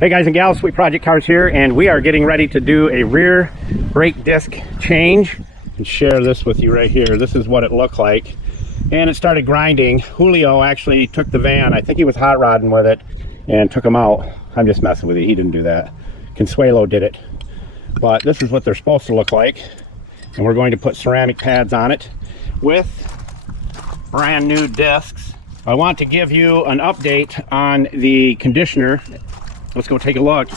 Hey guys and gals, Sweet Project Cars here, and we are getting ready to do a rear brake disc change and share this with you right here. This is what it looked like, and it started grinding. Julio actually took the van, I think he was hot rodding with it, and took them out. I'm just messing with you, he didn't do that. Consuelo did it. But this is what they're supposed to look like, and we're going to put ceramic pads on it with brand new discs. I want to give you an update on the conditioner. Let's go take a look.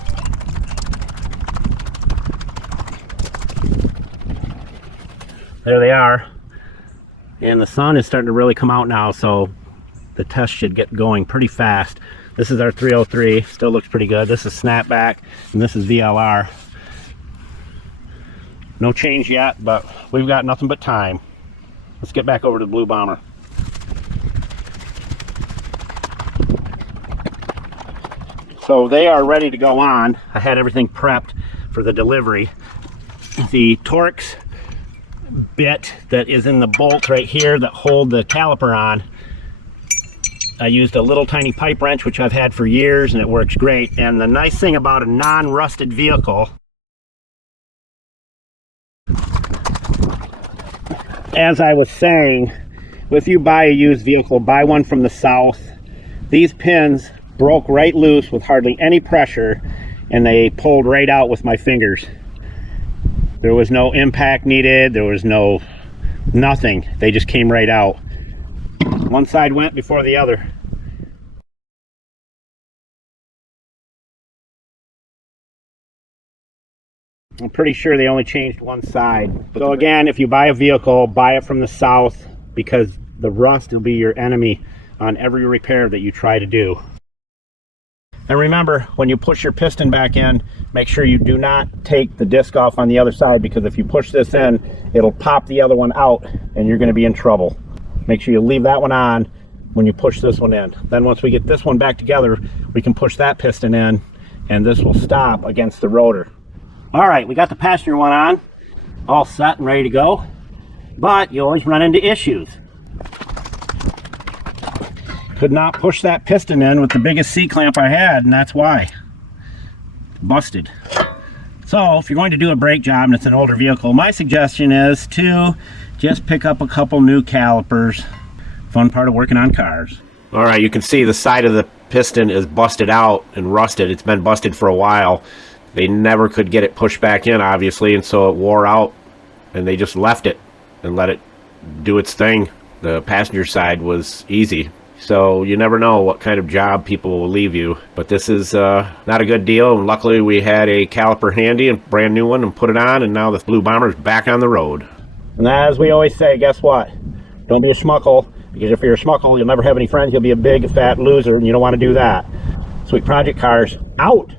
There they are. And the sun is starting to really come out now, so the test should get going pretty fast. This is our 303, still looks pretty good. This is Snapback, and this is VLR. No change yet, but we've got nothing but time. Let's get back over to the Blue Bomber. So they are ready to go on. I had everything prepped for the delivery. The Torx bit that is in the bolt right here that hold the caliper on, I used a little tiny pipe wrench, which I've had for years, and it works great. And the nice thing about a non-rusted vehicle, as I was saying, if you buy a used vehicle, buy one from the South. These pins broke right loose with hardly any pressure, and they pulled right out with my fingers. There was no impact needed, there was nothing. They just came right out. One side went before the other. I'm pretty sure they only changed one side. So again, if you buy a vehicle, buy it from the South, because the rust will be your enemy on every repair that you try to do. And remember, when you push your piston back in, make sure you do not take the disc off on the other side, because if you push this in, it'll pop the other one out and you're going to be in trouble. Make sure you leave that one on when you push this one in. Then once we get this one back together, we can push that piston in and this will stop against the rotor. All right, we got the passenger one on, all set and ready to go, but you always run into issues. Could not push that piston in with the biggest C-clamp I had, and that's why. Busted. So if you're going to do a brake job and it's an older vehicle, my suggestion is to just pick up a couple new calipers. Fun part of working on cars. All right, you can see the side of the piston is busted out and rusted. It's been busted for a while. They never could get it pushed back in, obviously, and so it wore out, and they just left it and let it do its thing. The passenger side was easy. So you never know what kind of job people will leave you. But this is not a good deal, and luckily we had a caliper handy, a brand new one, and put it on, and now the Blue Bomber is back on the road. And as we always say, guess what? Don't be a schmuckle, because if you're a schmuckle, you'll never have any friends. You'll be a big, fat loser, and you don't want to do that. Sweet Project Cars, out!